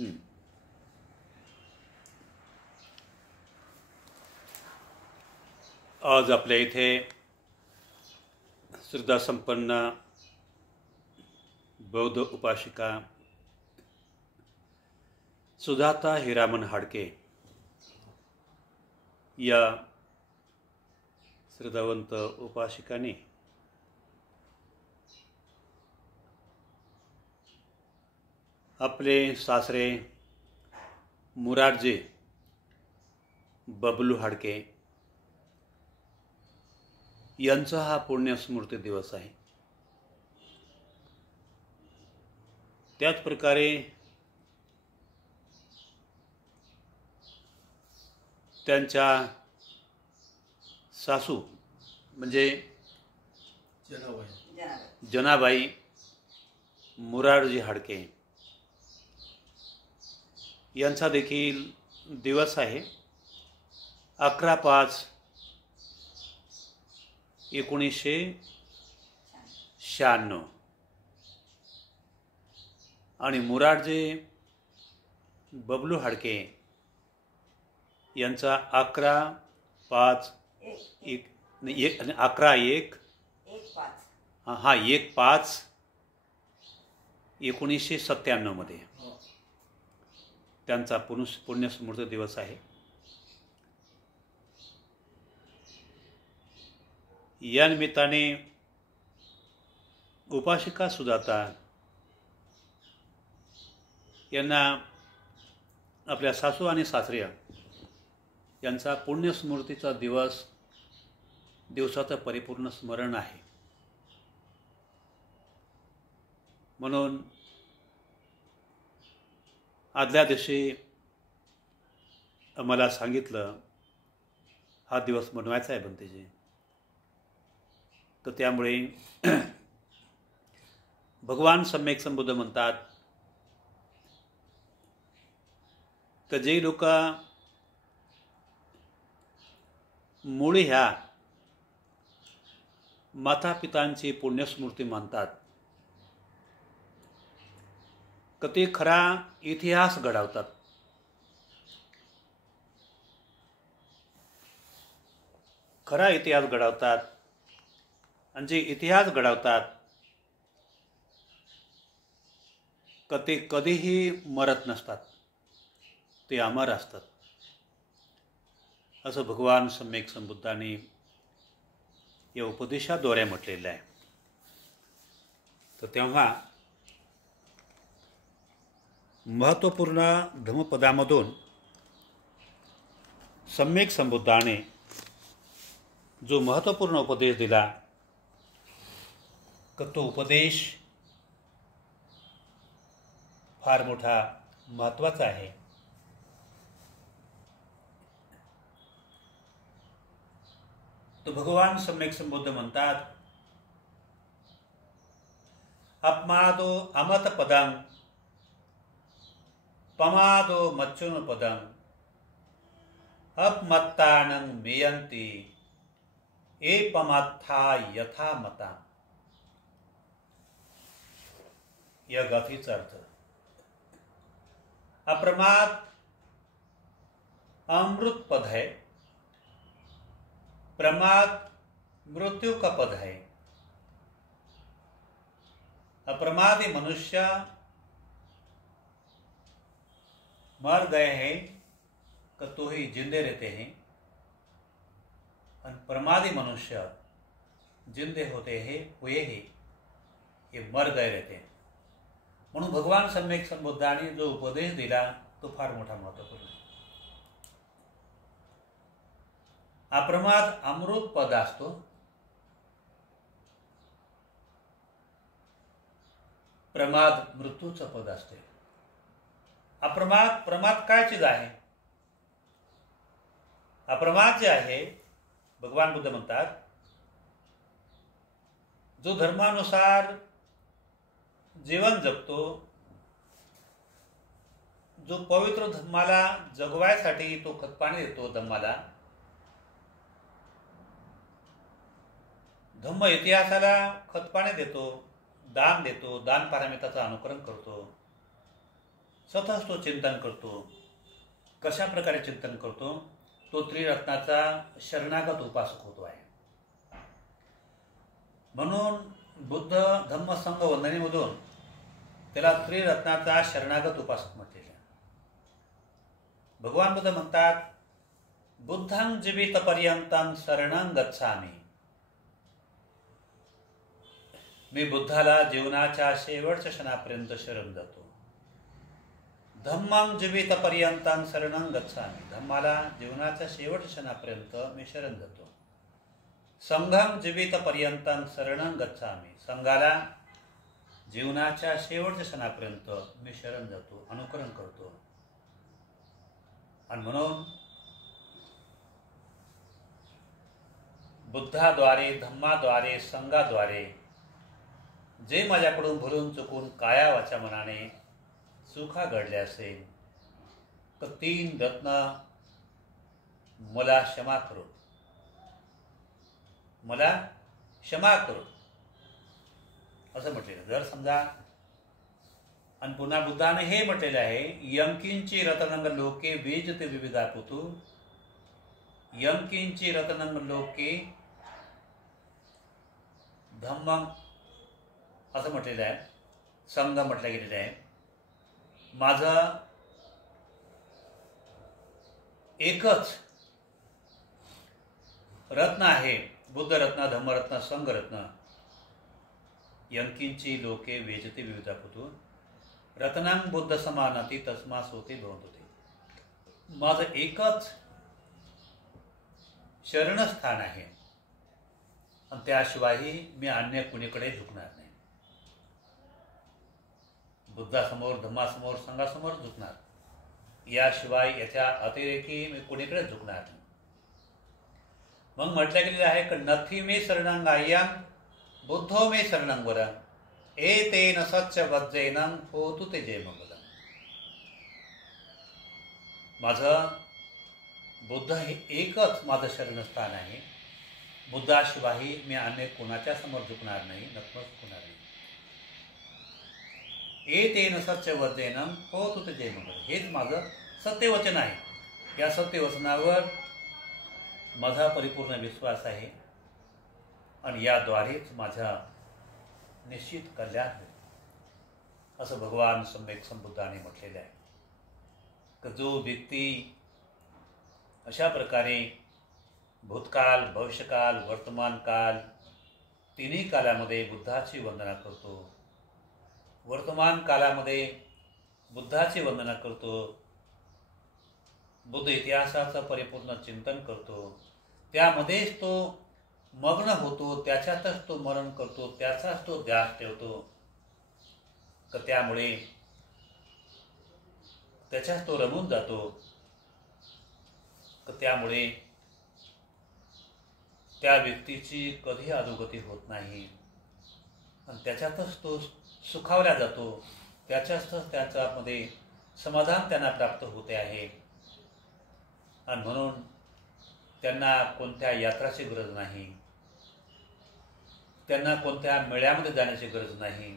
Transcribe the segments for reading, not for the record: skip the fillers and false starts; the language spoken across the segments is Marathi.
आज आपल्या इथे श्रद्धासंपन्न बौद्ध उपासिका सुजाता हिरामन हाडके या श्रद्धावंत उपासिकाने आपले सासरे मुरारजी बबलू हाडके यांचा हा पुण्यस्मृती दिवस आहे. त्याच प्रकारे त्यांच्या सासू म्हणजे जनाबाई मुरारजी हाडके यांचा देखील दिवस आहे. 11/5/1996 आणि मुरारजी बबलू हाडके यांचा 11/5/1997 त्यांचा पुण्यस्मृती दिवस आहे. या निमित्ताने उपासिका सुजाता यांना आपल्या सासू आणि सासऱ्या यांचा पुण्यस्मृतीचा दिवसाचं परिपूर्ण स्मरण आहे. म्हणून आदल्या दिवशी आम्हाला सांगितलं हा दिवस मनवायचा आहे बनतेजी. तर त्यामुळे भगवान सम्यक संबुद्ध म्हणतात तर जे लोक मुळे ह्या माता पितांची पुण्यस्मृती मानतात तर ते खरा इतिहास घडवतात. खरा इतिहास घडवतात आणि जे इतिहास घडवतात तर ते कधीही मरत नसतात, ते अमर असतात असं भगवान सम्यक संबुद्धांनी या उपदेशाद्वारे म्हटलेलं आहे. तर तेव्हा महत्त्वपूर्ण धम्मपदामधून सम्यक संबुद्धाने जो महत्त्वपूर्ण उपदेश दिला तर तो उपदेश फार मोठा महत्त्वाचा आहे. तो भगवान सम्यक संबुद्ध म्हणतात अपमादो अमत पदं पमादो मच्चुन पदं अपमत्तानं मेयन्ति एपमत्था यथा मता. या गाथेचा अर्थ अप्रमाद अमृत पद है, प्रमाद मृत्यु का पद है. अप्रमादी मनुष्य मर गए हैं तो ही जिंदे रहते हैं और प्रमादी मनुष्य जिंदे होते हैं हुए ही ये मर गए रहते हैं. म्हणून भगवान सम्यक संबुद्धांनी जो उपदेश दिला तो फार मोठा महत्त्वपूर्ण आहे. अप्रमाद अमृत पद असतो, प्रमाद मृत्यूचं पद असते. प्रमाद काय चीज आहे? अप्रमाद जे आहे भगवान बुद्ध म्हणतात जो धर्मानुसार जीवन जगतो, जो पवित्र धम्माला जगवायसाठी तो खतपाणी देतो, धम्म इतिहासाला खतपाणी देतो, दान देतो, दान पारमिताचं अनुकरण करतो, सतत तो चिंतन करतो. कशा प्रकारे चिंतन करतो? तो त्रिरत्नाचा शरणागत उपासक होतो आहे. म्हणून बुद्ध धम्म संघ वंदनेमधून त्याला त्रिरत्नाचा शरणागत उपासक म्हटलेला. भगवान बुद्ध म्हणतात, बुद्धं जीवित पर्यंतं शरणं गच्छामि. मी बुद्धाला जीवनाच्या शेवटच्या क्षणापर्यंत शरण जातो. धम्मं जीवित पर्यंतं शरणं गच्छामि. धम्माला जीवनाच्या शेवटच्या क्षणापर्यंत मी शरण जातो. संघं जीवित पर्यंतं शरणं गच्छामि. संघाला जीवनाच्या शेवटच्या क्षणापर्यंत मी शरण जातो, अनुकरण करतो. आणि म्हणून बुद्धाद्वारे, धम्माद्वारे, संघाद्वारे जे माझ्याकडून भरून चुकून काया वाचा मनाने चुका घडल्या असेल तर 3 रत्न मला क्षमा करो, मला क्षमा करो असं म्हटलेलं. जर समजा, आणि पुन्हा बुद्धाने हे म्हटलेलं आहे, यंकिंची रतनंग लोके बीजते विविधा पुतू. यंकिंची रतनंग लोके धम्मं असं म्हटलेलं आहे, संघ म्हटलं गेलेलं आहे. माझं एकच रत्न आहे, बुद्ध रत्न, धम्मरत्न, संघरत्न. यंकिंची लोके वेजते विविधा पुतू रत्नांग बुद्ध समानती तस्मा सोते भवंतुते. माझं एकच शरणस्थान आहे आणि त्याशिवायही मी अन्य कुणीकडे झुकणार नाही. बुद्धासमोर, धम्मासमोर, संघासमोर झुकणार, याशिवाय याच्या अतिरेकी मी कुणीकडे झुकणार नाही. मग म्हटलं गेलेलं आहे की नथी मे शरणंगाय्यं बुद्धो मे शरणं वरं एतेन सच्च वज्रेनं होतु ते जय मंगलम्. माझं बुद्ध हे एकच माझं शरणस्थान आहे. बुद्धाशिवाय मी अन्य कोणाच्या समोर झुकणार नाही, नतमस्तक होणार नाही. एतेन सच्च वज्रेनं होतु ते जय मंगलम्. हेच माझं सत्यवचन आहे. या सत्यवचनावर माझा परिपूर्ण विश्वास आहे आणि याद्वारेच माझा निश्चित कल्याण होईल असं भगवान सम्यक संबुद्धाने म्हटलेलं आहे. की जो व्यक्ती अशा प्रकारे भूतकाल, भविष्यकाल, वर्तमान काल तिन्ही कालामध्ये बुद्धाची वंदना करतो, वर्तमान कालामध्ये बुद्धाची वंदना करतो, बुद्ध इतिहासाचं परिपूर्ण चिंतन करतो, त्यामध्येच तो मग्न होतो, त्याच्यातच तो मरण करतो, त्याचाच तो ध्यास ठेवतो, तर त्यामुळे त्याच्यात तो रमून जातो, तर त्यामुळे त्या व्यक्तीची कधी अधोगती होत नाही आणि त्याच्यातच तो सुखावला जातो, त्याच्यातच त्याच्यामध्ये समाधान त्यांना प्राप्त होते आहे. आणि म्हणून त्यांना कोणत्या यात्राची गरज नाही, त्यांना कोणत्या मेळ्यामध्ये जाण्याची गरज नाही,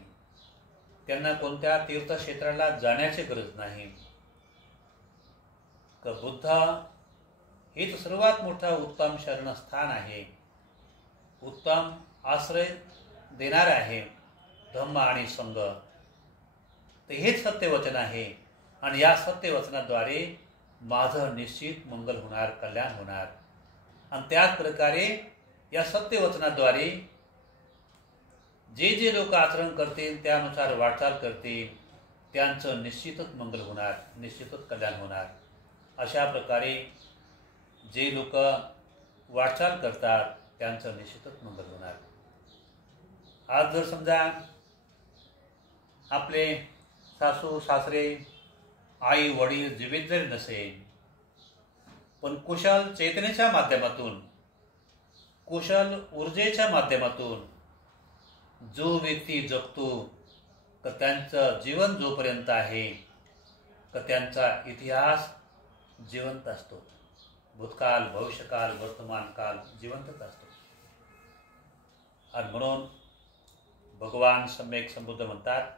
त्यांना कोणत्या तीर्थक्षेत्राला जाण्याची गरज नाही. तर बुद्ध हेच सर्वात मोठा उत्तम शरणस्थान आहे, उत्तम आश्रय देणार आहे. धम्म आणि संघ ते हेच सत्यवचन आहे आणि या सत्यवचनाद्वारे माझं निश्चित मंगल होणार, कल्याण होणार. आणि त्याच प्रकारे या सत्यवचनाद्वारे जे जे लोक आचरण करतील, त्यानुसार वाटचाल करतील, त्यांचं निश्चितच मंगल होणार, निश्चितच कल्याण होणार. अशा प्रकारे जे लोक वाटचाल करतात त्यांचं निश्चितच मंगल होणार. आज जर समजा आपले सासू सासरे, आई वडील जीवित जरी नसेल, पण कुशल चेतनेच्या माध्यमातून, कुशल ऊर्जेच्या माध्यमातून जो व्यक्ती जगतो, तर त्यांचं जीवन जोपर्यंत आहे तर त्यांचा इतिहास जिवंत असतो. भूतकाल, भविष्यकाल, वर्तमान काल जिवंतच असतो. आणि म्हणून भगवान सम्यक संबुद्ध म्हणतात,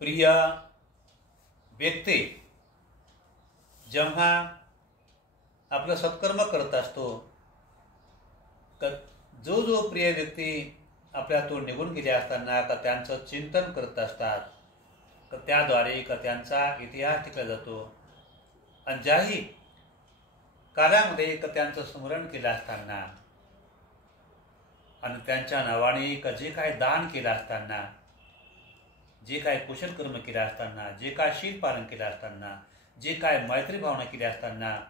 प्रिय व्यक्ती जेव्हा आपलं सत्कर्म करत असतो, जो जो प्रिय व्यक्ती आपल्यातून निघून गेले असताना का त्यांचं चिंतन करत असतात, तर त्याद्वारे का त्यांचा इतिहास टिकला जातो. आणि ज्याही काळामध्ये का त्यांचं स्मरण केलं असताना आणि त्यांच्या नावाने का जे काय दान केलं असताना, जे काय कुशल कर्म केले असताना, जे काय शील पालन केलं असताना, जे काय मैत्री भावना केली असताना,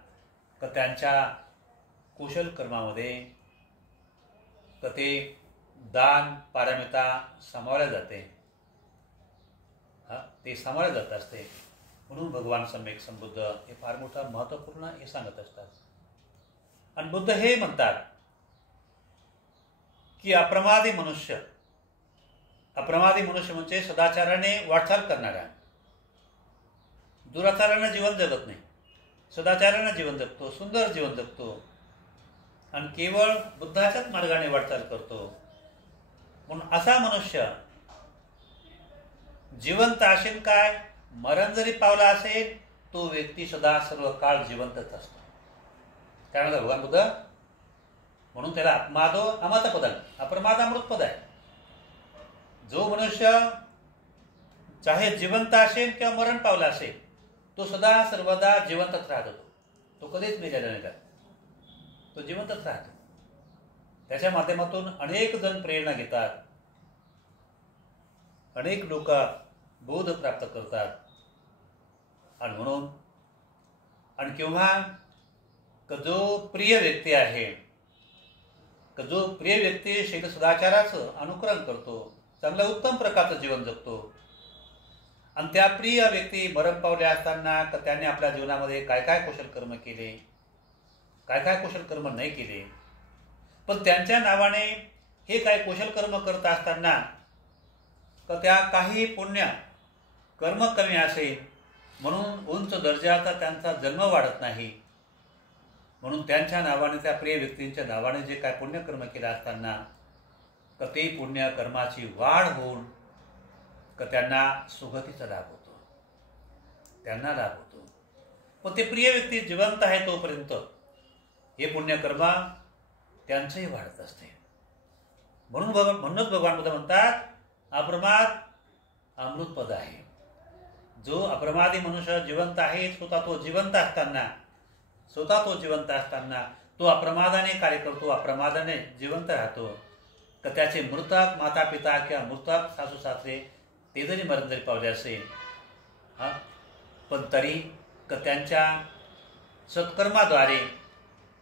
का त्यांच्या कुशल कर्मामध्ये तर ते दान पारमिता सामावल्या जाते. ते सामावल्या जात असते. म्हणून भगवान सम्यक संबुद्ध हे फार मोठा महत्त्वपूर्ण हे सांगत असतात. आणि बुद्ध हे म्हणतात की अप्रमादी मनुष्य म्हणजे सदाचाराने वाटचाल करणारा, दुराचाराने जीवन जगत नाही, सदाचाराने जीवन जगतो, सुंदर जीवन जगतो आणि केवळ बुद्धाच्याच मार्गाने वाटचाल करतो. म्हणून असा मनुष्य जिवंत असेल काय, मरण जरी पावला असेल तो व्यक्ती सदा सर्व काळ जिवंतच असतो. काय म्हणतात भगवान बुद्ध? म्हणून त्याला अपमादो अमृत पद, अप्रमाद अमृत पद आहे. जो मनुष्य चाहे जिवंत असेल किंवा मरण पावला असेल तो सदा सर्वदा जिवंतच राहत होतो. तो कधीच मेलेला नाही का, तो जिवंतच राहतो. त्याच्या माध्यमातून अनेक जण प्रेरणा घेतात, अनेक लोक बोध प्राप्त करतात. आणि म्हणून आणि केव्हा जो प्रिय व्यक्ती आहे, जो प्रिय व्यक्ती शील सदाचाराचं अनुकरण करतो, चांगलं उत्तम प्रकारचं जीवन जगतो आणि त्या प्रिय व्यक्ती मरण पावले असताना तर त्याने आपल्या जीवनामध्ये काय काय कुशल कर्म केले, काय काय कुशल कर्म नाही केले, पण त्यांच्या नावाने हे काय कुशल कर्म करत असताना तर त्या काही पुण्य कर्म कमी असेल म्हणून उंच दर्जाचा त्यांचा जन्म वाढत नाही. म्हणून त्यांच्या नावाने, त्या प्रिय व्यक्तींच्या नावाने जे काय पुण्यकर्म केले असताना तर ते पुण्य कर्माची वाढ होऊन तर त्यांना सुगतीचा लाभ होतो, त्यांना लाभ होतो. पण ते प्रिय व्यक्ती जिवंत आहे तोपर्यंत हे पुण्यकर्म त्यांचंही वाढत असते. म्हणूनच भगवान बुद्ध म्हणतात अप्रमाद अमृत पद आहे. जो अप्रमादी मनुष्य जिवंत आहे, स्वतः तो जिवंत असताना तो अप्रमादाने कार्य करतो, अप्रमादाने जिवंत राहतो. तर त्याचे मृतक माता पिता किंवा मृतक सासू सासरे ते जरी मरण जरी पावले असेल पण तरी त्यांच्या सत्कर्माद्वारे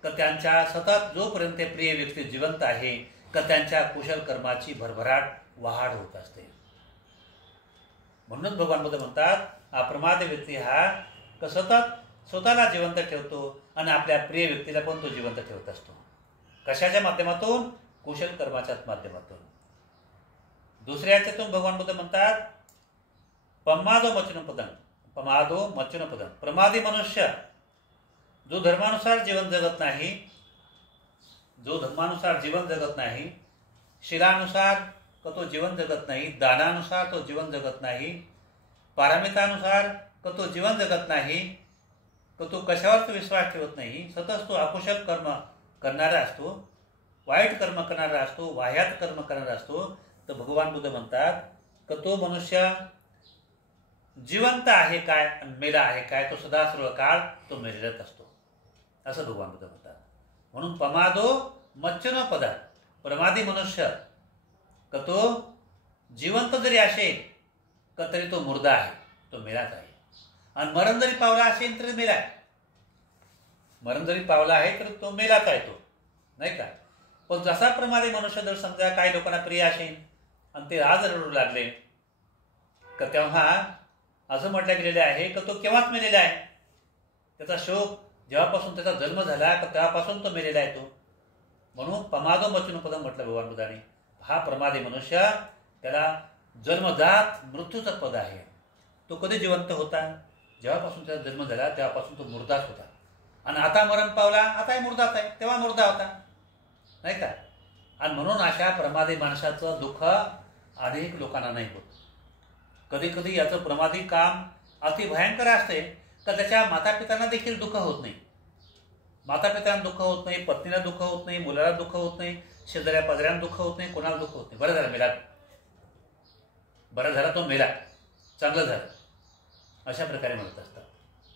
त्यांच्या सतत जोपर्यंत प्रिय व्यक्ती जिवंत आहे त्यांच्या कुशल कर्माची भरभराट वाढ होत असते. म्हणूनच भगवान बुद्ध म्हणतात अप्रमाद व्यक्ती हा सतत स्वतःला जिवंत ठेवतो आणि आपल्या प्रिय व्यक्तीला पण तो जिवंत ठेवत असतो. कशाच्या माध्यमातून? कुशल कर्माच्याच माध्यमातून. दुसऱ्या याच्यातून भगवान बुद्ध म्हणतात पमादो मच्चुन पदम. प्रमादी मनुष्य जो धर्मानुसार जीवन जगत नाही, शिलानुसार तो जीवन जगत नाही, दानानुसार तो जीवन जगत नाही, पारमितानुसार तो जीवन जगत नाही, तो कशावर तो विश्वास ठेवत नाही, सतत तो अकुशल कर्म करणारा असतो, वाईट कर्म करणारा असतो, वाह्यात कर्म करणारा असतो. तर भगवान बुद्ध म्हणतात की तो मनुष्य जिवंत आहे काय आणि मेला आहे काय, तो सदा सर्व काळ तो मेलेलाच असतो, असं भगवान बुद्ध म्हणतात. म्हणून पमादो मच्चुन पदा, प्रमादी मनुष्य तो जिवंत जरी असेल तरी तो मुर्दा आहे, तो मेलाच आहे. आणि मरण जरी पावला असेल तरी मेला आहे, मरण जरी पावला आहे तर तो मेलाच आहे, तो नाही का. पण जसा प्रमादी मनुष्य जर समजा काही लोकांना प्रिय असेल आणि ते आज रडू लागले तर तेव्हा असं म्हटलं गेलेलं आहे की तो केव्हाच मेलेला आहे. त्याचा शोक जेव्हापासून त्याचा जन्म झाला तर तेव्हापासून तो मेलेला आहे तो. म्हणून पमादो मच्चुन पदम म्हटलं भगवान बुद्धाने. हा प्रमादी मनुष्य त्याला जन्मजात मृत्यूचं पद आहे. तो कधी जिवंत होता? जेव्हापासून त्याचा जन्म झाला तेव्हापासून तो मुर्दाच होता. आणि आता मरण पावला, आताही मुर्दाच आहे, तेव्हा मुर्दा होता नाही का. आणि म्हणून अशा प्रमादी माणसाचं दुःख अनेक लोकांना नाही होत. कधी कधी याचं प्रमादी काम अति भयंकर असते तर त्याच्या मातापित्यांना देखील दुःख होत नाही. मातापित्यांना दुःख होत नाही, पत्नीला दुःख होत नाही, मुलाला दुःख होत नाही, शेजाऱ्या पाजाऱ्यांना दुःख होत नाही, कोणाला दुःख होत नाही. बरं झालं मेला, बरं झाला तो मेला, चांगलं झालं, अशा प्रकारे म्हणत असतात.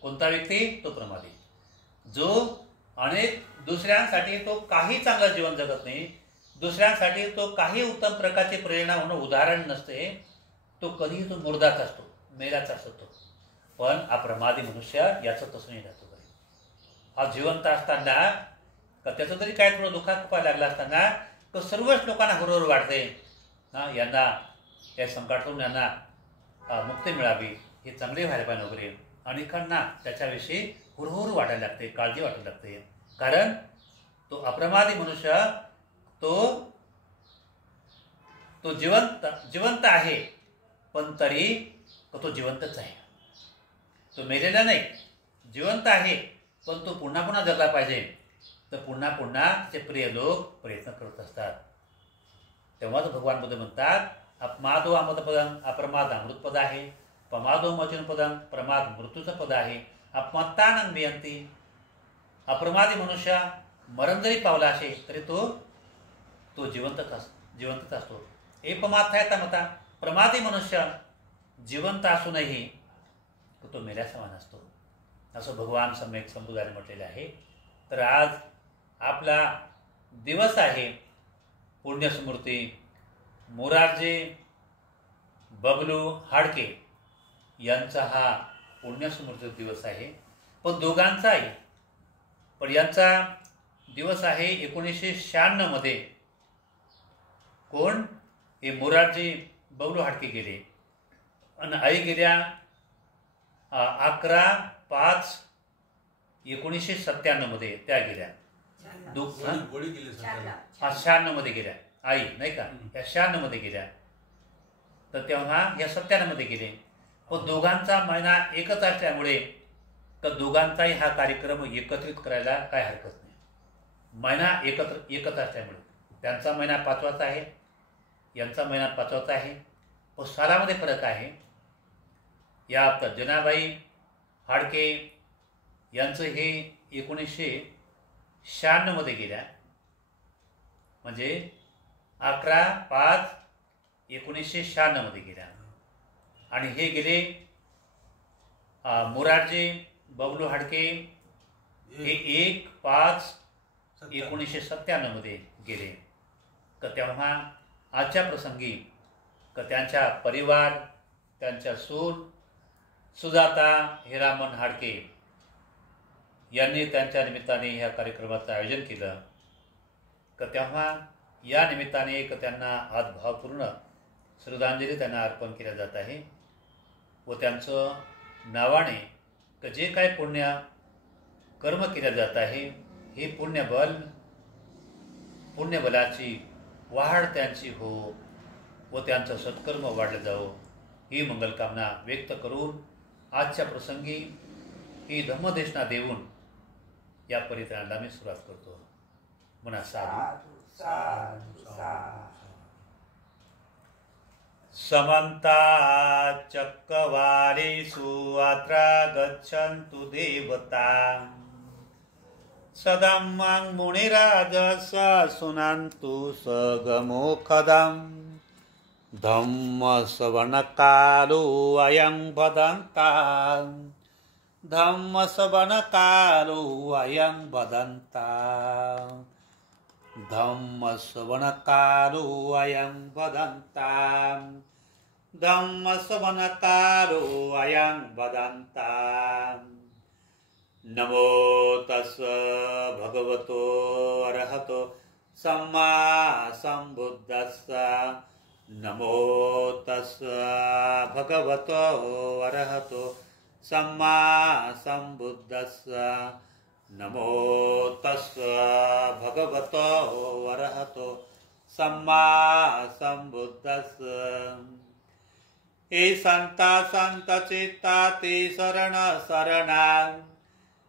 कोणता व्यक्ती? तो प्रमादी, जो अनेक दुसऱ्यांसाठी तो काही चांगलं जीवन जगत नाही, दुसऱ्यांसाठी तो काही उत्तम प्रकारची प्रेरणा म्हणून उदाहरण नसते, तो कधीही तो मुर्दाच असतो, मेलाच असतो. पण अप्रमादी मनुष्य याचं तसं नाही राहतो. हा जिवंत असताना का त्याचं तरी काय थोडं दुःखात लागला असताना तो सर्वच लोकांना हुरहुर वाटते ना, यांना या संकटातून यांना मुक्ती मिळावी, हे चांगले व्हायला पाहिजे वगैरे. अनेकांना त्याच्याविषयी हुरहुर वाटायला लागते, काळजी वाटायला लागते. कारण तो अप्रमादी मनुष्य तो जिवंत आहे, पण तरी तो जिवंतच आहे. तो मेलेला नाही, जिवंत आहे, पण तो पुन्हा पुन्हा जगला पाहिजे. तर पुन्हा पुन्हा ते प्रिय लोक प्रयत्न करत असतात. तेव्हाच भगवान बुद्ध म्हणतात, अपमादो अमृतपदं, अप्रमाद अमृतपद आहे, प्रमादो मचनपदं, प्रमाद मृत्यूचं पद आहे, अपमत्तानं मियंती. अप्रमादी मनुष्य मरण जरी पावला असेल तरी तो जिवंतच असतो. एकमाथायता मता, प्रमादी मनुष्य जिवंत असूनही तो मेल्या समान असतो, असं भगवान सम्यक संबुधाने म्हटलेलं आहे. तर आज आपला दिवस आहे पुण्यस्मृती मोरारजी बबलू हाडके यांचा हा पुण्यस्मृती दिवस आहे. पण दोघांचाही, पण यांचा दिवस आहे 1996 मध्ये. कोण? हे मोरारजी बबलू हाडके गेले आणि आई गेल्या 11/5/1997 मध्ये त्या गेल्या. 96 मध्ये गेल्या आई, नाही का, या 96 मध्ये गेल्या. तर तेव्हा या 97 मध्ये गेले. पण दोघांचा महिना एकच असल्यामुळे तर दोघांचाही हा कार्यक्रम एकत्रित करायला काय हरकत नाही. महिना एकच असल्यामुळे त्यांचा महिना 5वाचा आहे, यांचा महिना 5वाचा आहे, पण सालामध्ये फरक आहे. या जनाबाई हाडके यांचं हे 1996 मध्ये गेल्या, म्हणजे 11/5/1996 मध्ये गेल्या. आणि हे गेले मोरारजी बबलू हाडके हे 1/5/1997 मध्ये गेले. तर तेव्हा आजच्या प्रसंगी त्यांच्या परिवार, त्यांच्या सून सुजाता हिरामन हाडके यांनी त्यांच्या निमित्ताने ह्या कार्यक्रमाचं आयोजन केलं. तर तेव्हा या निमित्ताने एक त्यांना आदभावपूर्ण श्रद्धांजली त्यांना अर्पण केल्या जात आहे. व त्यांचं नावाने जे काय पुण्य कर्म केलं जात आहे, हे पुण्यबलाची वाढ त्यांची हो व त्यांचं सत्कर्म वाढलं जावं, ही मंगलकामना व्यक्त करून आजच्या प्रसंगी ही धम्मदेशना देऊन या परित्राणाला मी सुरुवात करतो. म्हणा साधू. समन्ता चक्रवालेषु अत्र गच्छन्तु देवता सदम्मं मुनिराजस्य शृण्वन्तु सगमोखदम् धम्मश्रवणकालो अयं वदन्तां धम्मश्रवणकालो अयं वदन्तां धम्मश्रवणकालो अयं वदन्तां धम्मश्रवणकालो अयं वदन्तां. नमो तस्य भगवतो अरहतो सम्मा सम्बुद्धस्य नमो तस्य भगवतो अरहतो सम्मा सम्बुद्धस्य नमो तस्य भगवतो अरहतो सम्मा सम्बुद्धस्य. हे संता संत चित्ता ते शरण शरणा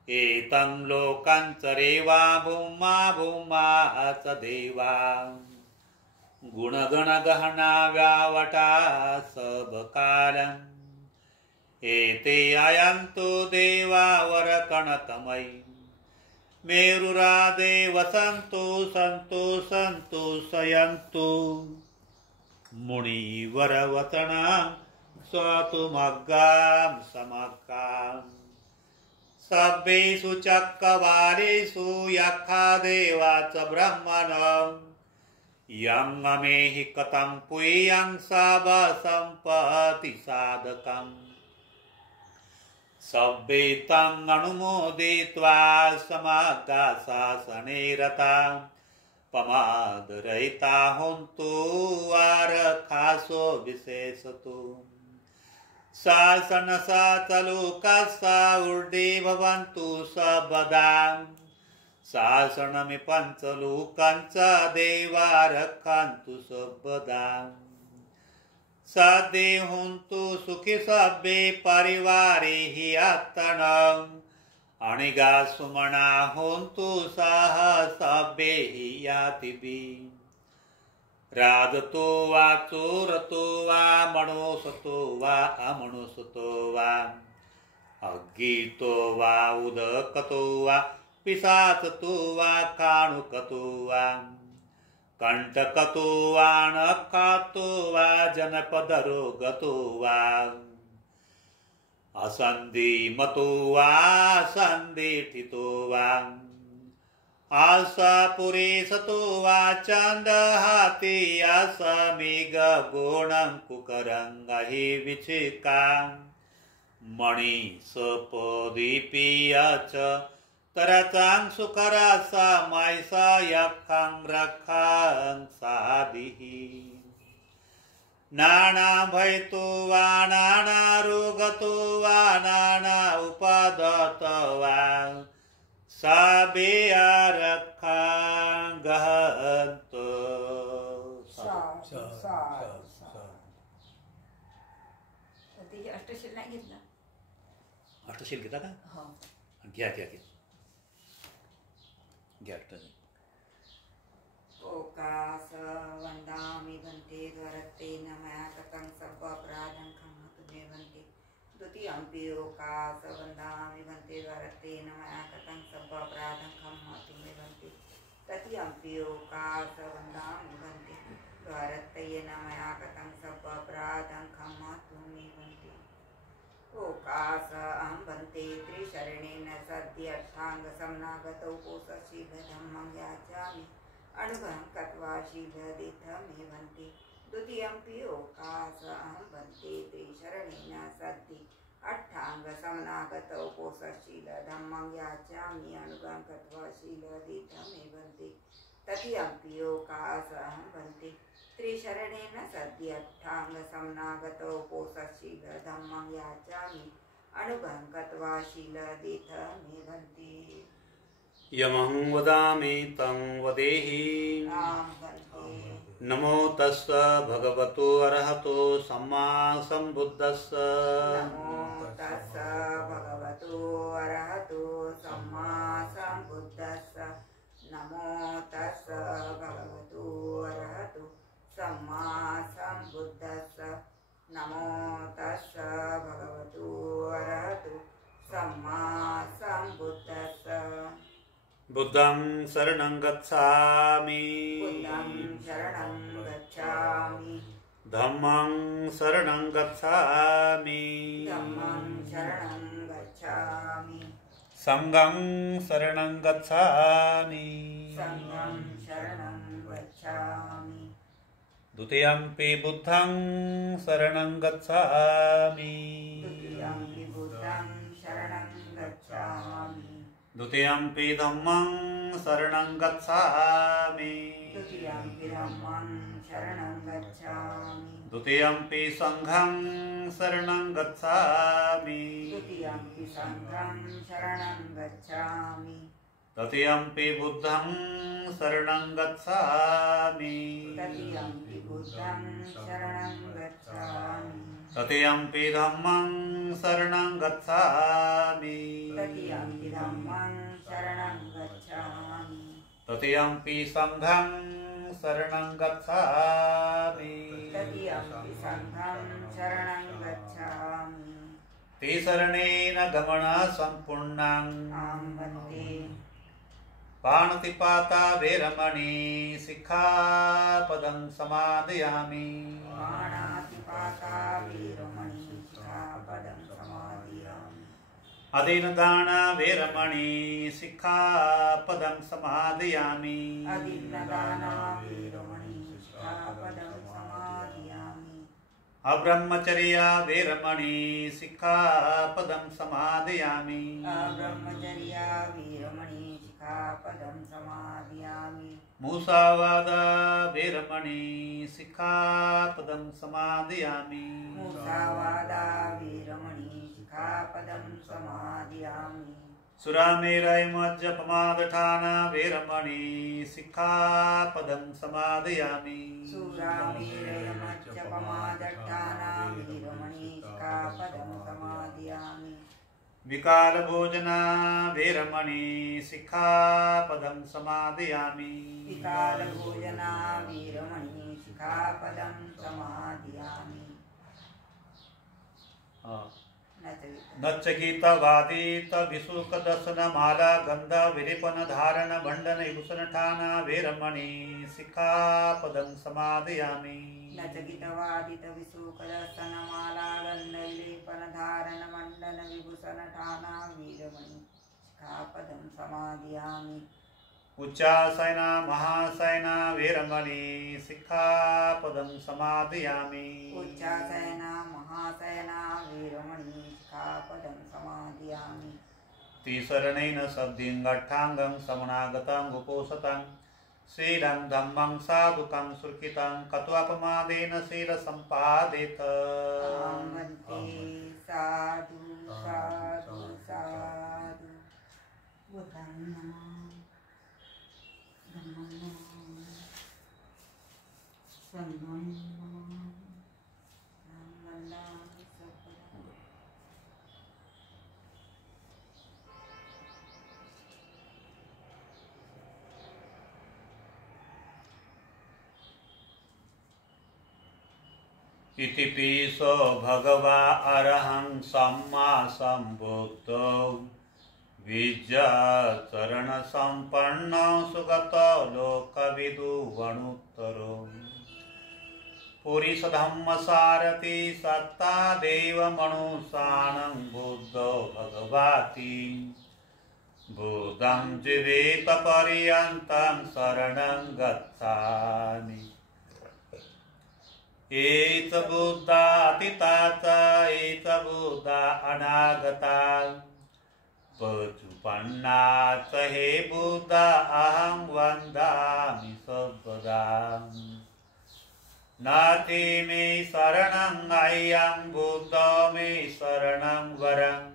एतं लोकांचरेवा भूमा भूमा च देवा गुणगण गहना व्यावटा सब कालं एते आयन्तु देवा वरकणतमयि मेरुरादे वसन्तु सन्तु सन्तोषयन्तु मुनिवरवचनां स्वतुमग्गां समग्गां सब्बेषु चक्रवालेषु यक्षा देवा च ब्रह्मणं यं अमेहि कथं पुयं सबसम्पत्ति साधकम् सब्बे तं अनुमोदित्वा समग्गा शासने रता पमादरहिता होन्तु आरक्षासो विशेषतो शासन सचलोकस्य ऊर्ध्वे भवन्तु सर्वदा शासनमि पञ्चलोकञ्च देवा रक्षन्तु सर्वदा सदे होन्तु सुखी सब्बे परिवारे हि आत्तनम् अणिगा सुमना होन्तु सह सब्बे हि यातिभिः राजतो वा चोरतो वा मणोसतो वा अमणोसतो वा अज्ञितो वा उदकतो वा पिशाचतो वा काणुकतो वा कंटकतो वा नखातो वा जनपदरोगतो वा असन्धिमतो वा सन्दिठितो वा आशापुरेशतो वा चन्दहाति असमेघगोणं कुकरङ्गहि विचिका मणिसपदीपीय च तरचां सुकरसा मायसा यक्षां रक्षां सादिः नाना भयतो वा नाना रोगतो वा नाना उपदतो वा सबे रक्षां गहन्तो अष्टशील नाही घेतला. अष्टशील घेता का? घ्या घ्या घ्या घ्या अष्टशील. ओकास वंदामि भन्ते द्वरत्तेन मया कृतं सर्वपराधं क्षमतु मे भन्ते. द्वितीयम्पि ओकास वंदामि भन्ते द्वरत्तेन मया कृतं सर्वपराधं क्षमतु मे भन्ते. तृतीयम्पि ओकास वंदामि भन्ते द्वरत्तेन मया कृतं सर्वपराधं क्षमतु मे भन्ते. ओकास अहं भन्ते त्रिशरणेन सद्यर्थांग समनागतौ कोशशीलधम्मं याचामि अनुभवं कत्वा शीलदिथमे भन्ते. द्वितीयम्पि ओकास अहं भन्ते त्रिशरणेन सद्धि अट्ठांग समनागतौ कोशशीलधम्मं याचामि अनुभवं कत्वा शीलदिथमे भन्ते. तृतीयम्पि ओकास अहं भन्ते त्रिशरणेन सद्धि अट्ठांग समनागतौ कोशशीलधम्मं याचामि अनुभवं कत्वा शीलदिथमे भन्ते. यमहं वदामि तं वदेहि. नमो तस्य भगवतो अरहतो सम्मा सम्बुद्धस्य. नमो तस्य भगवतो अरहतो सम्मा सम्बुद्धस्य. नमो तस्य भगवतो अरहतो सम्मा सम्बुद्धस्य. नमो तस्य भगवतो अरहतो सम्मा सम्बुद्धस्य. बुद्धं शरणं गच्छामि. बुद्धं शरणं गच्छामि. धम्मं शरणं गच्छामि. धम्मं शरणं गच्छामि. संघं शरणं गच्छामि. संघं शरणं गच्छामि. द्वितीयम्पि बुद्धं शरणं गच्छामि. द्वितीयम्पि बुद्धं शरणं गच्छामि. द्वितीयम्पि धम्मं शरणं गच्छामि. द्वितीयम्पि धम्मं शरणं गच्छामि. द्वितीयम्पि संघं शरणं गच्छामि. द्वितीयम्पि संघं शरणं गच्छामि. तृतीयम्पि बुद्धं शरणं गच्छामि. तृतीयम्पि बुद्धं शरणं गच्छामि. तृतीयम्पि धम्मं शरणं गच्छामि. तृतीयम्पि धम्मं शरणं गच्छामि. तृतीयम्पि संघं शरणं गच्छामि. तृतीयम्पि संघं शरणं गच्छामि. ते शरणेन गमन सम्पूर्णं वन्दे पाणतिपाता वेरमणि सिक्खापदं समादयामि पाणातिपाता वीरमणि सिक्खापदं समादयामि अदीनदान वेरमणि सिक्खापदं समादयामि अदीनदाना वीरमणि सिक्खापदं समादयामि अब्रह्मचर्या वेरमणि सिक्खापदं समादयामि अब्रह्मचर्या वीरमणि सिक्खापदं समादयामि मुसावादा वेरमणि सिक्खापदं समादयामि मुसावादा वीरमणि सिक्खापदं समादयामि सुरामेरय मज्जपमादठान वेरमणि सिक्खापदं समादयामि सूरामेरयमज्जपमादट्टाना वीरमणि सिक्खापदं समादयामि विकालभोजना वेरमणि सिक्खापदं समादयामि विकालभोजना वीरमणि सिक्खापदं समादयामि नच्चगीतवादित विशुकदर्शनमाला गंध विरिपन धारण भंडन विभूषण ठाना वेरमणि सिक्खापदं समादयामि नचकितवादित विशुकदर्शनमाला गन्धविलेपन धारण मण्डन विभूषण ठाना वीरमणि सिक्खापदं समादयामि उच्चासना महासना वेरमणि सिक्खापदं समादयामि उच्चासना महासना वीरमणि सिक्खापदं समादयामि तिसरणेन सद्धिं गट्ठाङ्गं समनागतं उपोसतं शीलं धम्मं साधुकं सुर्खितं कत्वापमादेन शीलसम्पादेत वन्दे साधु साधु साधु बुद्धं नमामि धम्मं नमामि संघं नमामि सर्वदा इति पीसो भगवा अरहं सम्मा सम्बुद्धो विद्याचरण सम्पन्नो सुगतो लोकविदुवणुत्तरो पुरीशधम्मसारथि सत्ता देवमनुषाणं बुद्धो भगवाति बुद्धं जीवेत पर्यन्तं शरणं गच्छामि एत बुद्धातीता च एत बुद्धा अनागता पचुपन्ना च हे बुद्धा अहं वन्दामि सर्वदा नाति मे शरणं अय्यं बुद्ध मे शरणं वरम्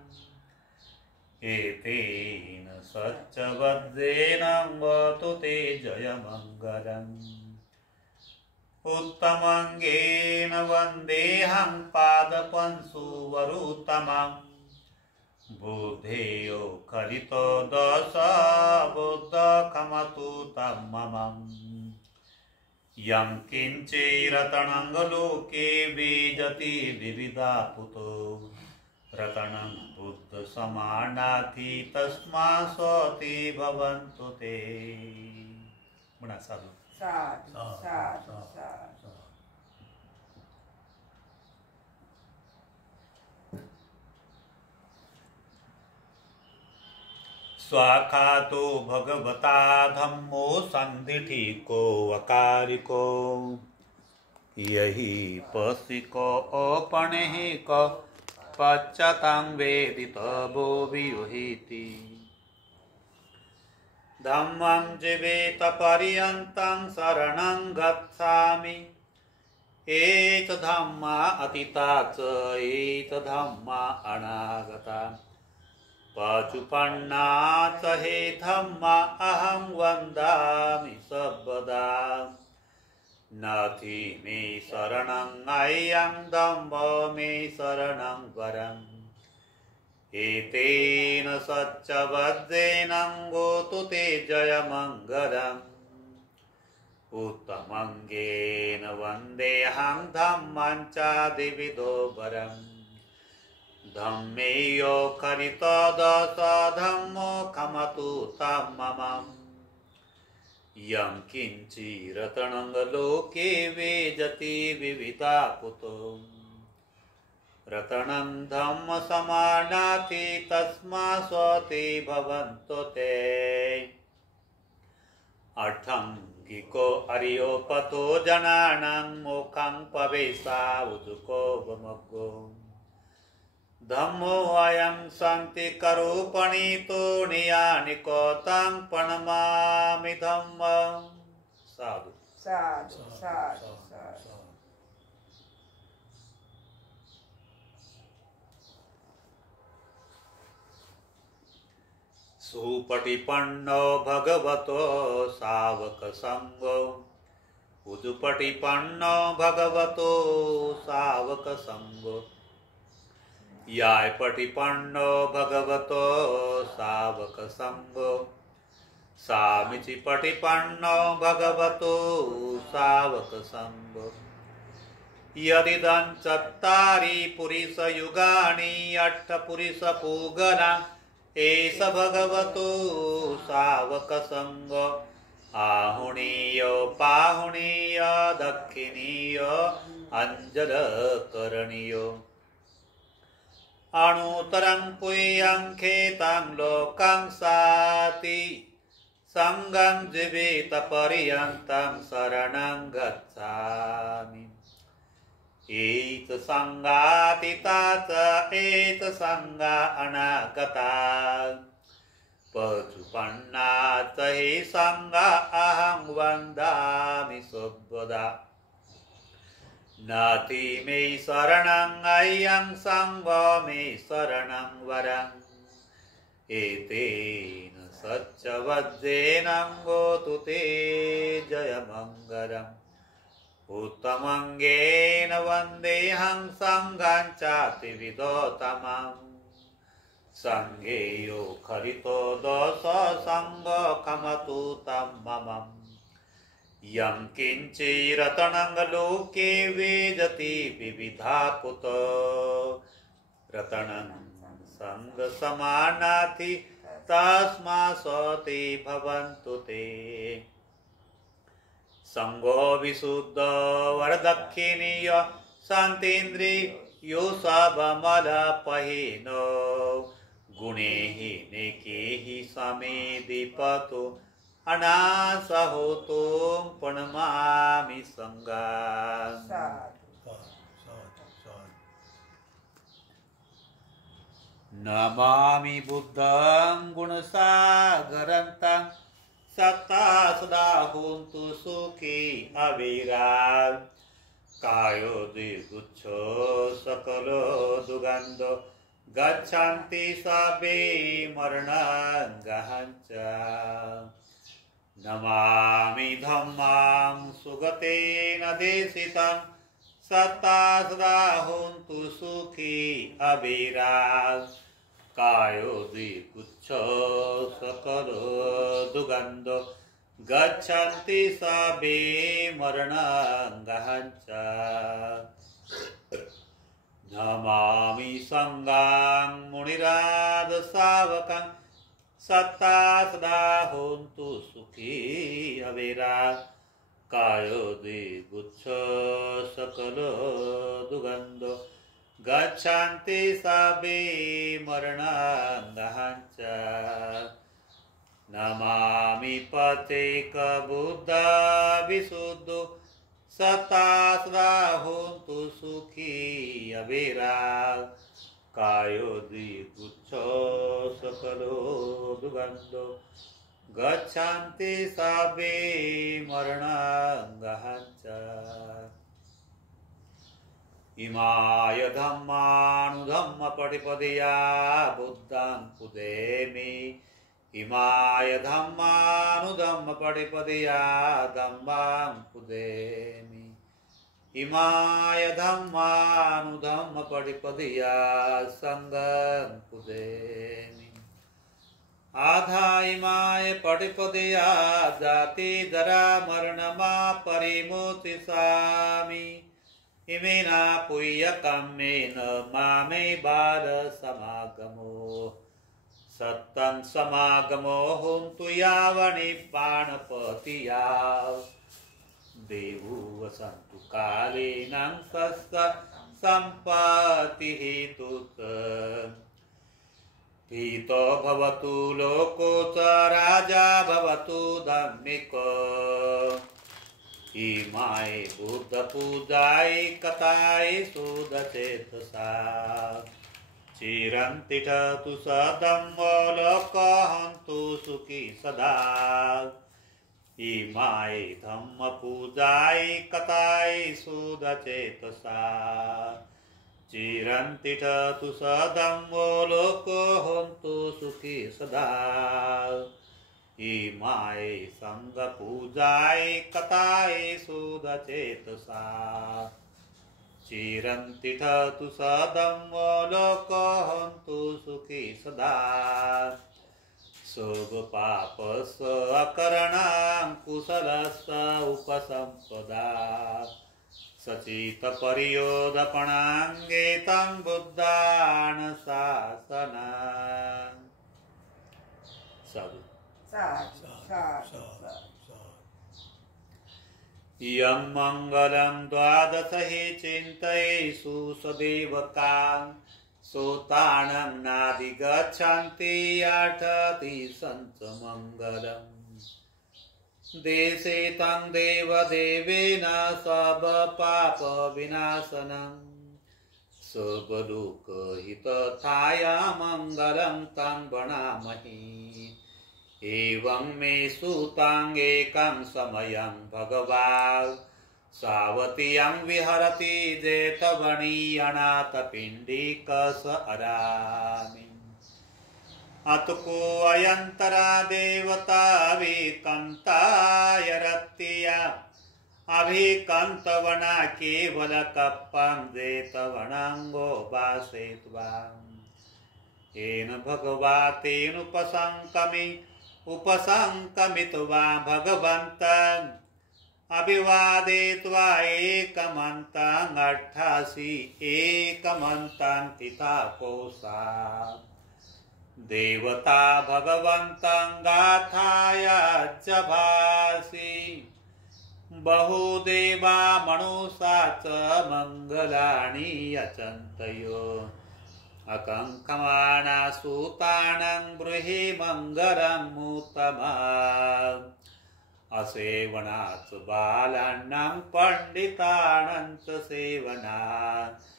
एतेन सच्चवद्देन वतु ते जयमङ्गलम् उत्तमङ्गेन वन्देऽहं पादपंशुवरुत्तमम् बुद्धेयो खलितो दश बुद्धखमतु तं ममम् यं किञ्चिरतनङ्गलोके बीजति विविधा पुतो रतनं बुद्धसमानाति तस्मात् स्वते भवन्तु ते। म्हणा साधू साधु साधु साधु स्वाखातो भगवता धम्मो संधिठिको वकारिको यही पसिको अपणेहिको पश्चातां वेदित वो वियुहिति धम्मं जीवेत पर्यन्तं शरणं गच्छामि एत धम्मा अतीता च एत धम्मा अनागता पचुपन्ना च हे धम्मा अहं वन्दामि सर्वदा नाथि मे शरणं अय्यं धम्म मे शरणं वरम् एतेन सच्चवद्देन गोतु ते जयमङ्गलम् उत्तमङ्गेन वन्देऽहं धम्मं च द्विविधो वरम् धम्मेयो खरितो दश धम्मो खमतु तममम् यं किञ्चिरतनं लोके वेजति विविधा कुतो रतनं धम्म समानाति तस्मा स्वते भवन्तो ते अर्थंगिको अर्यो पथो जनानां मोक्षं पवेशा उजुको वमग्गो धम्मो अयं शान्ति करो पणितो नियानिको तं प्रणमामि धम्म साधु साधु साधु साधु। सुपटिपन्नो भगवतो सावक संगो उजुपटिपन्नो भगवतो सावक संगो याय पटिपन्नो भगवतो सावक संगो सामिचि पटिपन्नो भगवतो सावक संगो यदिदं चत्तारि पुरुष युगानि अट्ठ पुरुष पूगला एष भगवतो सावक संगो आहुणीय पाहुणीय दक्षिणीय अंजल करणीय अणुतरं पुयं खेतं लोकं साति संगं जीवित पर्यन्तं शरणं गच्छामि एत संगातीता च एत संगा अनागता पचुपन्ना च हि संगा अहं वन्दामि सर्वदा नाति मे शरणं अयं संगो मे शरणं वरम् एतेन सच्चवज्रेण गोतु ते जयमङ्गलम् उत्तमङ्गेन वन्देऽहं संघं चातिविधोत्तमम् संघेयो खरितो दोष संगो खमतु तं ममम् यं किञ्चिरतनं लोके वेदति विविधा कुतो रतनं संग समानाति तस्मा स्वते भवन्तु ते संगो विशुद्ध वरदक्षिणीय शान्तेन्द्रियो सबमलपहीनो गुणैः नेकैः समेधिपतो अनासहोतो प्रणमामि संगान् नमामि बुद्धं गुणसागरन्तं सत्ता सदा होन्तु सुखी अविराम कायो द्विगुच्छो सकलो दुगन्धो गच्छन्ति सबे मरणं गहञ्च नमामि धम्मां सुगतेन देशितं सत्ता सदा होन्तु सुखी अविराम कायो द्विगुच्छो सकलो दुगन्धो गच्छन्ति सबे मरणं गहञ्च नमामि संगां मुनिराद सावकं सत्ता सदा होन्तु सुखी अविराम कायो द्विगुच्छो सकलो दुगन्धो गच्छन्ति सबे मरणं गहञ्च नमामि पथेक बुद्ध विशुद्धो सत्ता सदा होन्तु सुखी अविराम कायो द्विगुच्छो सकलो दुगन्धो गच्छन्ति सबे मरणं गहञ्च इमाय धम्मानुधम्मपटिपदया बुद्धं पुदेमि इमाय धम्मानुधम्मपटिपदया धम्मां पुदेमि इमाय धम्मानुधम्मपटिपदया संगं पुदेमि आधा इमाय पटिपदया जाति जरा मरणमा परिमोचिसामि इमेना पुय्यकम्मेन मामे बाल समागमो सत्तं समागमो हुन्तु यावनिब्बाणपतिया देवो वसन्तु कालेन सस्य सम्पत्तिः तुत हितो भवतु लोको च राजा भवतु धार्मिको इमाय बुद्ध पूजाय कथाय सुदचेतसा चिरन्तिष्ठतु सदम्मो लोकहन्तु सुखी सदा इमाय धम्म पूजाय कथाय सुदचेतसा चिरन्तिष्ठतु सदम्मो लोकहन्तु सुखी सदा इमाय संग पूजाय कथाय सुदचेतसा चिरन्तिष्ठतु सदम्मो लोकहन्तु सुखी सदा शुभ पापस अकरणां कुशलस उपसंपदा सचित परियोदपणाङ्गे तं बुद्धान शासनं साधु साधु साधु यं मङ्गलं द्वादशहि चिन्तयेषु सदेवकां सोतानं नाधिगच्छन्ति अठति सञ्चमङ्गलम् देशे तं देवदेवेन सर्वपापविनाशनं सर्वलोकहितथाय मङ्गलं तं वणामहि एवं मे सुताङ्गेकं समयं भगवान् सावतीयं विहरति जेतवणीयनाथपिण्डिकस अरामि अतको अयन्तरा देवता विकन्ताय रत्या अभिकन्तवना केवलकप्पं जेतवनाङ्गो वासेत्वाम् येन उपसङ्कमित्वा भगवन्तम् अभिवादयित्वा एकमन्तं अट्ठासि एकमन्तं तिथा कोशा देवता भगवन्तं गाथाय जभासि बहुदेवा मनुषा च मङ्गलानि यचन्तयो अकङ्कमाना सूतानं गृहे मङ्गलमुत्तमम् असेवनात् बालानां पण्डितानां च सेवनात्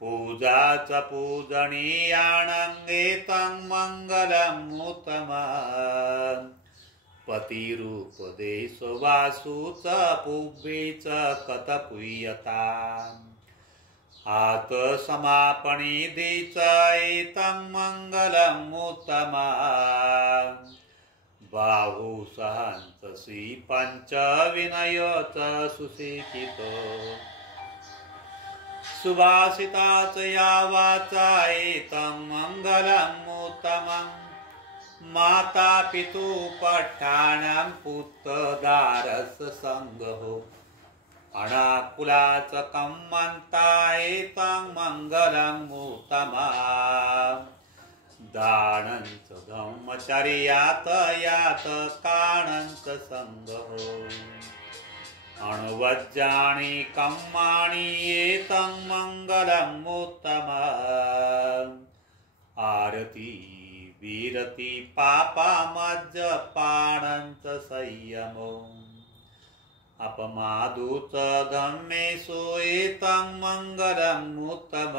पूजा च पूजनीयानां एतं मङ्गलमुत्तमम् पतिरूपदेशवासु च पुब्बे च कथपूयताम् आत्मसमापनिधि च एतं मङ्गलमुत्तमम् बाहु सहंसि पंच विनय च सुशिक्षितो सुभाषिता च या वाचा एतं मङ्गलमुत्तमम् माता पितु पट्टाणां पुत्रदारस संगहो अनाकुला च कम्मन्ता एतं मङ्गलमुत्तमम् दानं च ब्रह्मचर्यात् यात काणं च संगहो अणुवज्राणि कम्माणि एतं मङ्गलमुत्तमम् आरती विरति पापमज्जपानं च संयमो अपमादु च धम्मेषु एतं मङ्गलमुत्तमम्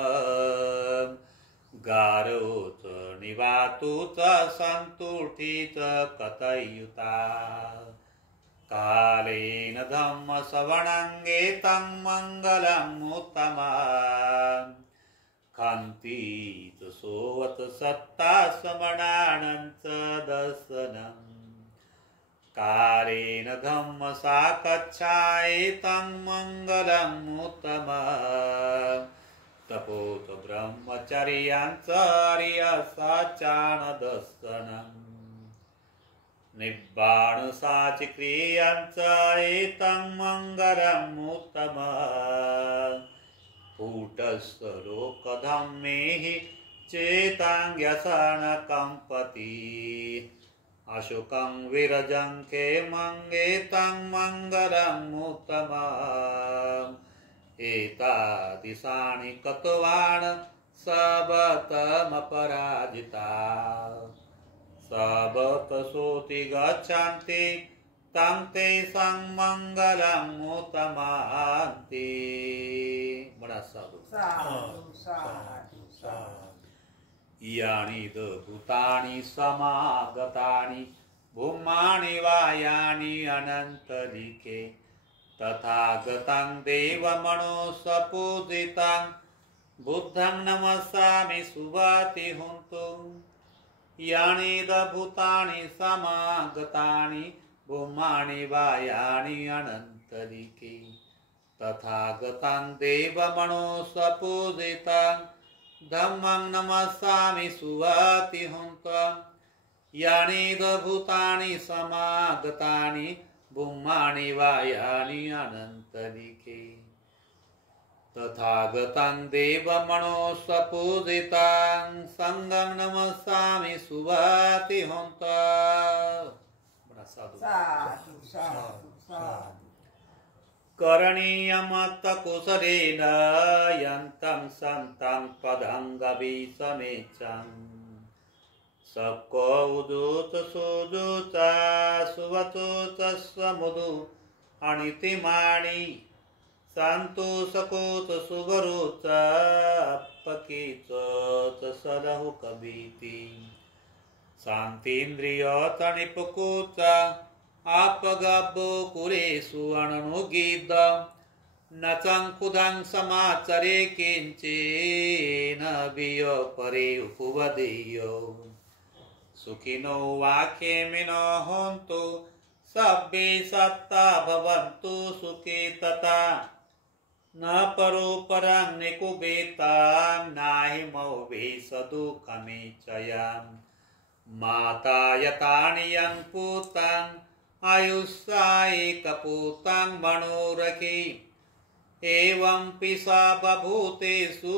गारो च निवातु च सन्तुष्टि च कथयुता कालेन धम्मश्रवणं एतं मङ्गलमुत्तमम् खन्ति च सोवत सत्ता समणानं च दर्शनम् कालेन धम्म साकच्छा एतं मङ्गलमुत्तमम् तपोत ब्रह्मचर्याञ्चर्यसाचानदर्शनम् निब्बाणसाचिक्रियाञ्च एतं मङ्गलमुत्तमम् कूटस्थलोकधम्मेः चेताङ्ग्यसन कम्पति अशोकं विरजं खेमङ्गेतं मङ्गलमुत्तमम् एतादिशानि कतवान् सबतमपराजिता सबतसोति गच्छन्ति तं तेषां मङ्गलमुत्तमान्ति। बड़ा साधु साधु साधु साधु। यानि भूतानि समागतानि भूमानि वायानि अनन्तरिके तथागतं देवमनोसपूजितं बुद्धं नमस्सामि सुभातिहुन्तु। यानि भूतानि समागतानि भूमानि वायानि अनन्तरिके तथागतं देवमनोसपूजितं धम्मं नमस्सामि सुभातिहुन्तु। यानि भूतानि समागतानि भूमानि वायानि अनन्तरिके तथागतं देवमनोसपूजितं संඝं नमस्सामि सुभातिहुन्तु। साधु साधु साधु। करणीयमत्तकुशलेन यन्तं सन्तं पदं गवीषमेच्छम् सबको उदूत सुदूता सुवतूत स्वमुदु अणितिमाणि संतु सकोत सुगरुत अपकीत सदहु कबीति शांतीन्द्रिय तनिपकुत आपगब्बो कुरेषु अननुगीत न चंकुदं समाचरे किंचन बियो परे उपवदेयो सुखिनो वाक्यमिनो हन्तु सब्बे सत्ता भवन्तु सुखे तथा न परो परं निकुबेतां नाहि मौभे सदुःखमेचयां माता यतानि यं पूतां आयुष्सा एकपूतां मनोरखि एवं पिसा बभूतेषु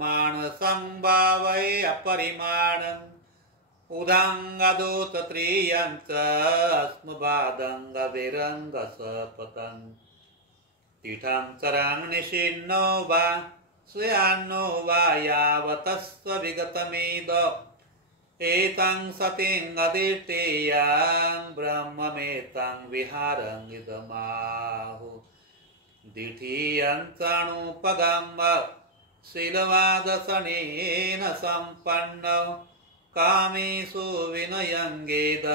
मानसं भावये अपरिमाणम् उदंगदूत त्रियंच अस्मबादंगविरंग सपतं तीठं चरं निशिन्नो वा स्वयान्नो वा यावतस्व विगतमेद एतं सतिंगदिष्टेयं ब्रह्ममेतं विहारं इदमाहु दिठीयंचाणुपगम्ब शीलवादसनेन सम्पन्नौ कामेषु विनयंगेद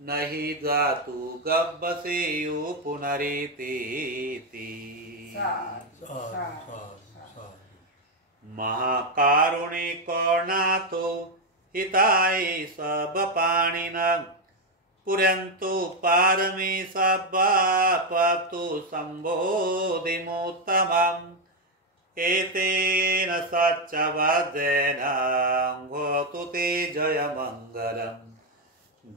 नहि जातु गब्बसेयु पुनरेति। महाकारुणिको नाथो हिताय सबपाणिनः पुरन्तु पारमे सब्बा पातु सम्बोधिमुत्तमम् एतेन सच्चवदेन भवतु ते जयमङ्गलम्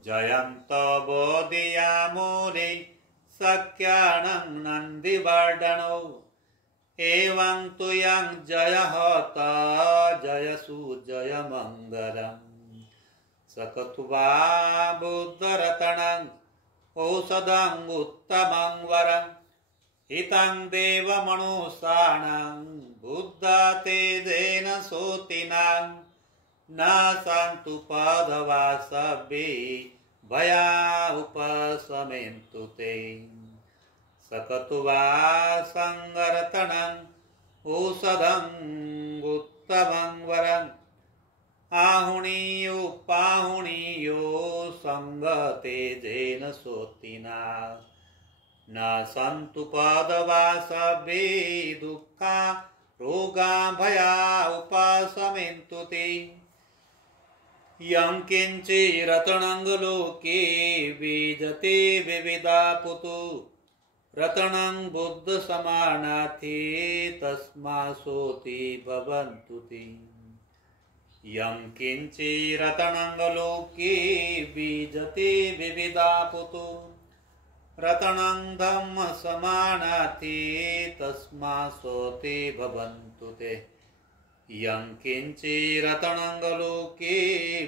जयन्तो बोधियामूले सख्यानं नन्दिवर्धनौ एवं तु यं जयहत जयसु जयमङ्गलम् सकत्वा बुद्धरतनं औषधं उत्तमं वरम् हितं देवमनुष्याणां बुद्धा तेजेन सोतिनां न सन्तु पदवा सब्बे भया उपशमेन्तु ते सकत्वा संगरतनं औषधं उत्तमं वरम् आहुणीयो पाहुणीयो संगतेजेन सोतिना न सन्तु पदवा सब्बे दुःखा रोगा भया उपशमेन्तु ते यं किञ्चिरतनङ्गलोके बीजते विविधा पुतु रतनं बुद्धसमानार्थी तस्मासोति भवन्तु ते यं किञ्चिरतनङ्गलोके बीजते विविधा पुतु रतनं धम्म समानार्थी तस्मासोते भवन्तु भवन्तु ते यं किञ्चिरतणं लोके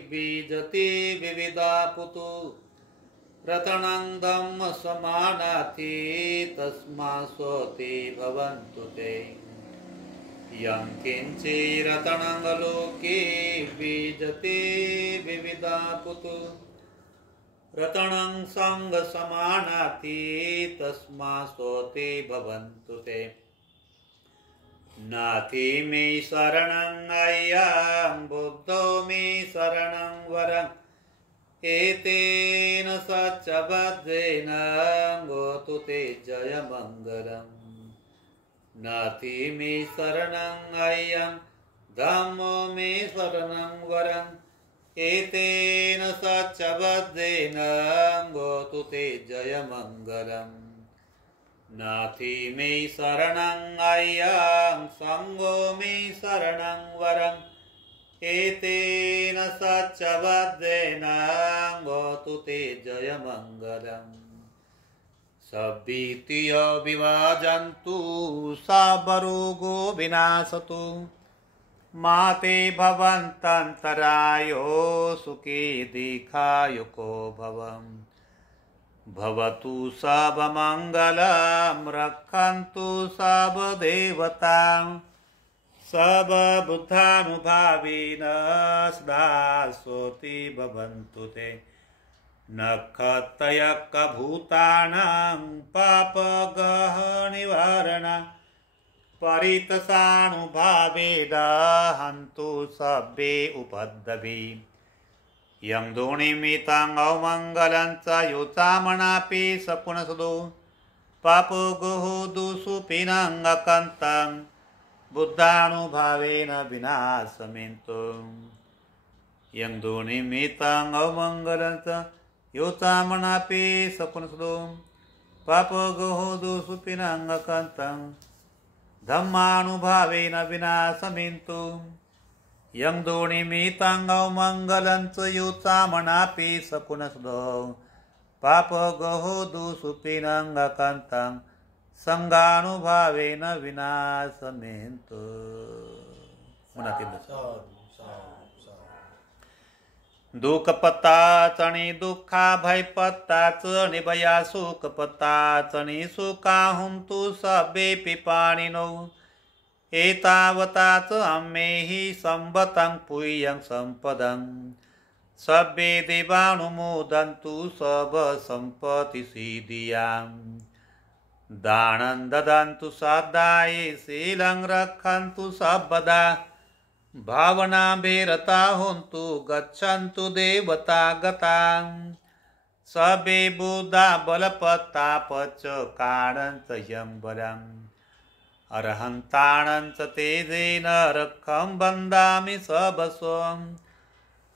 बीजते विविधा पुतो रतनं धम्म समानाति तस्मात् स्वते भवन्तु ते यं किञ्चिरतणं लोके बीजते विविधा पुतो रतनं संग समानाति तस्मात् स्वते भवन्तु ते नाथि मे शरणं अय्यं बुद्धो मे शरणं वरम् एतेन सच्चबद्धेन गोतु ते जयमङ्गलम् नाथि मे शरणं अय्यं धम्मो मे शरणं वरम् एतेन सच्चबद्धेन गोतु ते जयमङ्गलम् नाथि मे शरणं अय्यं संगो मे शरणं वरम् एतेन सच्चबद्धेन गोतु ते जयमङ्गलम् सभीतियो विभाजन्तु सबरोगो विनाशतु माते भवन्तन्तरायो सुखे दीर्घायुको भवम् भवतु सर्वमङ्गलं रक्षन्तु सर्वदेवतां सर्वबुद्धानुभावेन सदा स्वस्ति भवन्तु ते नक्षत्रयकभूतानां पापगहनिवारण परितसानुभावेन हन्तु सर्वे उपद्रवी यं दोनिमितं अवमङ्गलं च योचामनापि सपुनसदो पापगोः दुःसुपिनं अकन्तं बुद्धानुभावेन विनाशमेन्तु यं दोनिमितं अवमङ्गलं च योचामनापि सपुनसदो पापगोः दुःसुपिनं अकन्तं धम्मानुभावेन विनाशमेन्तु यं दोनिमितं अवमङ्गलं च योचामनापि सपुनसदो पापगोः दुःसुपिनं अकन्तं संगानुभावेन विनाशमेन्तु दुःखपत्ता चणी दुःखा भयपत्ता च निभया सुखपत्ता चणी सुखा हुन्तु सर्वेऽपि पाणिनो एतावता च अम्मेहि संवतं पुयं सम्पदं सर्वे देवानुमोदन्तु सर्वसम्पत्तिसिद्धियाम् दानं ददन्तु श्रद्धायै शीलं रक्षन्तु सर्वदा भावनाभिरता हुन्तु गच्छन्तु देवता गतां सर्वे बुद्धा बलपत्तापच कारणञ्च यं बलम् अर्हन्ताणञ्च तेजेन रक्षं वन्दामि सर्वस्वम्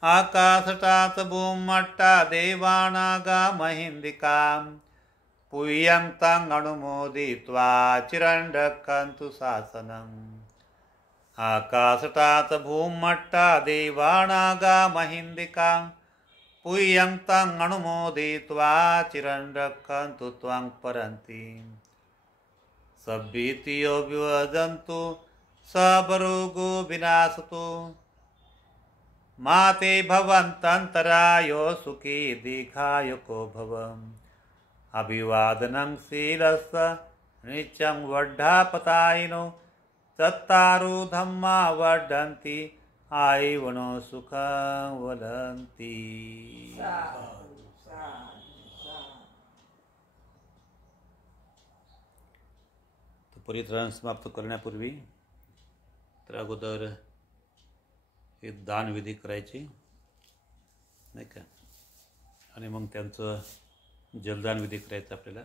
आकाशटात् भूमट्टा देवानागा महिन्दिकाम् पुयं तं अनुमोदित्वा चिरं रक्षन्तु शासनम् आकाशटात् भूमट्टा देवानागा महिन्दिकाम् पुयं तं अनुमोदित्वा चिरं रक्षन्तु त्वां परन्ति सभीतियो विवर्धन्तु सर्वरोगो विनाशतु माते भवन्तन्तरायो सुखी दीर्घायुको भवम् अभिवादनं शीलस्य नित्यं वर्धापतायिनो चत्तारो धम्मा वर्धन्ति आयुवनो सुखं वदन्ति। तो परित्राण समाप्त करण्यापूर्वी तर अगोदर हे दान विधी करायची नाही का, आणि मग त्यांचं जलदान विधी करायचं आपल्याला।